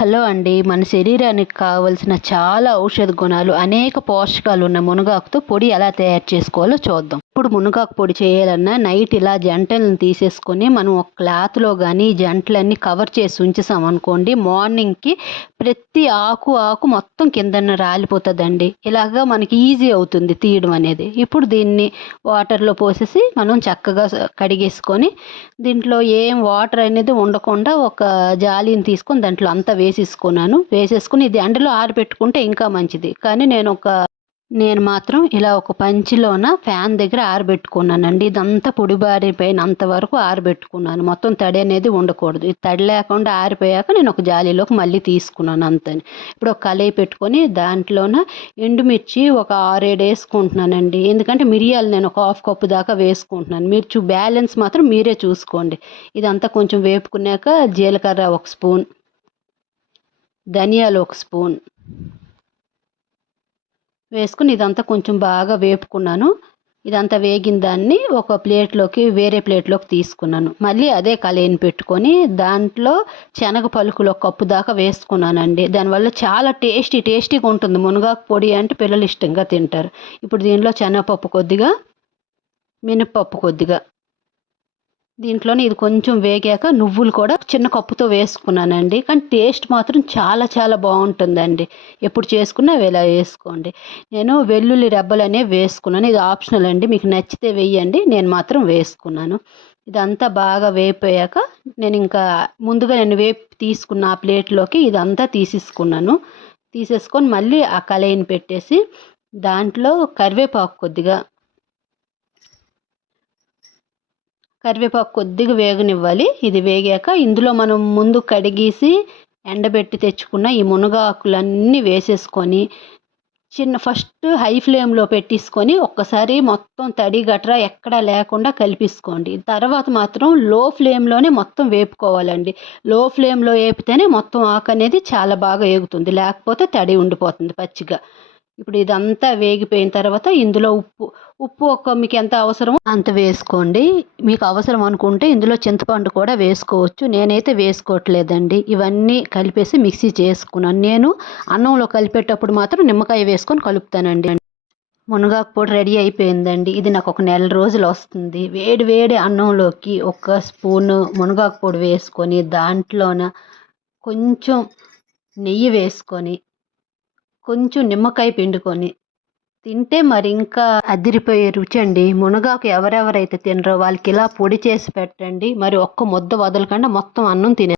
Hello అండి. మన శరీరానికి కావలసిన చాలా ఔషధ గుణాలు అనేక పోషకాలు ఉన్న మునగాకుతో పొడి ఎలా తయారు చేసుకోవాలో చూద్దాం. ఇప్పుడు మునగాకు పొడి చేయాలన్నా నైట్ ఇలా జంటలను తీసేసుకొని మనం ఒక క్లాత్లో కానీ జంటలన్నీ కవర్ చేసి ఉంచేసాం అనుకోండి మార్నింగ్కి ప్రతి ఆకు ఆకు మొత్తం కిందన రాలిపోతుందండి. ఇలాగా మనకి ఈజీ అవుతుంది తీయడం అనేది. ఇప్పుడు దీన్ని వాటర్లో పోసేసి మనం చక్కగా కడిగేసుకొని దీంట్లో ఏం వాటర్ అనేది ఉండకుండా ఒక జాలీని తీసుకొని దాంట్లో అంతా వేసేసుకున్నాను. వేసేసుకుని ఇది ఎండలో ఆరబెట్టుకుంటే ఇంకా మంచిది. కానీ నేను ఒక నేను మాత్రం ఇలా ఒక పంచిలోన ఫ్యాన్ దగ్గర ఆరబెట్టుకున్నానండి. ఇదంతా పొడిబారిపోయిన అంతవరకు ఆరబెట్టుకున్నాను. మొత్తం తడి అనేది ఉండకూడదు. ఇది తడి లేకుండా ఆరిపోయాక నేను ఒక జాలీలోకి మళ్ళీ తీసుకున్నాను అంతని. ఇప్పుడు ఒక కలయి పెట్టుకొని దాంట్లోన ఎండుమిర్చి ఒక ఆరేడు వేసుకుంటున్నానండి. ఎందుకంటే మిరియాలు నేను ఒక హాఫ్ కప్పు దాకా వేసుకుంటున్నాను. మీరు చూ బ్యాలెన్స్ మాత్రం మీరే చూసుకోండి. ఇదంతా కొంచెం వేపుకున్నాక జీలకర్ర ఒక స్పూన్ ధనియాలు ఒక స్పూన్. వేసుకుని ఇదంతా కొంచెం బాగా వేపుకున్నాను. ఇదంతా వేగిన దాన్ని ఒక ప్లేట్లోకి వేరే ప్లేట్లోకి తీసుకున్నాను. మళ్ళీ అదే కళాయిని పెట్టుకొని దాంట్లో శనగ పలుకులు ఒక కప్పు దాకా వేసుకున్నానండి. దానివల్ల చాలా టేస్టీ టేస్టీగా ఉంటుంది. మునగాకు పొడి అంటే పిల్లలు ఇష్టంగా తింటారు. ఇప్పుడు దీనిలో శనగపప్పు కొద్దిగా మినపప్పు కొద్దిగా. దీంట్లోనే ఇది కొంచెం వేగాక నువ్వులు కూడా చిన్న కప్పుతో వేసుకున్నానండి. కానీ టేస్ట్ మాత్రం చాలా చాలా బాగుంటుందండి. ఎప్పుడు చేసుకున్నా ఇలా వేసుకోండి. నేను వెల్లుల్లి రెబ్బలు అనేవి వేసుకున్నాను. ఇది ఆప్షనల్ అండి. మీకు నచ్చితే వేయండి. నేను మాత్రం వేసుకున్నాను. ఇదంతా బాగా వేపోయాక నేను ఇంకా ముందుగా నేను వేపు తీసుకున్న ఆ ప్లేట్లోకి ఇదంతా తీసేసుకున్నాను. తీసేసుకొని మళ్ళీ ఆ కళాయిని పెట్టేసి దాంట్లో కరివేపాకు కొద్దిగా కరివేపాకు కొద్దిగా వేగనివ్వాలి. ఇది వేగాక ఇందులో మనం ముందు కడిగేసి ఎండబెట్టి తెచ్చుకున్న ఈ మునగాకులన్నీ వేసేసుకొని చిన్న ఫస్ట్ హై ఫ్లేమ్లో పెట్టేసుకొని ఒక్కసారి మొత్తం తడి గట్రా ఎక్కడా లేకుండా కలిపేసుకోండి. తర్వాత మాత్రం లో ఫ్లేమ్లోనే మొత్తం వేపుకోవాలండి. లో ఫ్లేమ్లో వేపితేనే మొత్తం ఆకు అనేది చాలా బాగా ఏగుతుంది. లేకపోతే తడి ఉండిపోతుంది పచ్చిగా. ఇప్పుడు ఇదంతా వేగిపోయిన తర్వాత ఇందులో ఉప్పు ఉప్పు ఒక మీకు ఎంత అవసరమో అంత వేసుకోండి. మీకు అవసరం అనుకుంటే ఇందులో చింతపండు కూడా వేసుకోవచ్చు. నేనైతే వేసుకోవట్లేదండి. ఇవన్నీ కలిపేసి మిక్సీ చేసుకున్నాను. నేను అన్నంలో కలిపేటప్పుడు మాత్రం నిమ్మకాయ వేసుకొని కలుపుతానండి. మునగాకు పొడి రెడీ అయిపోయిందండి. ఇది నాకు ఒక నెల రోజులు వస్తుంది. వేడి వేడి అన్నంలోకి ఒక స్పూను మునగాకు పొడి వేసుకొని దాంట్లోన కొంచెం నెయ్యి వేసుకొని కొంచెం నిమ్మకాయ పిండుకొని తింటే మరి ఇంకా అదిరిపోయే రుచి అండి. మునగాకు ఎవరెవరైతే తినరో వాళ్ళకి ఇలా పొడి చేసి పెట్టండి. మరి ఒక్క ముద్ద వదలకుండా మొత్తం అన్నం తినే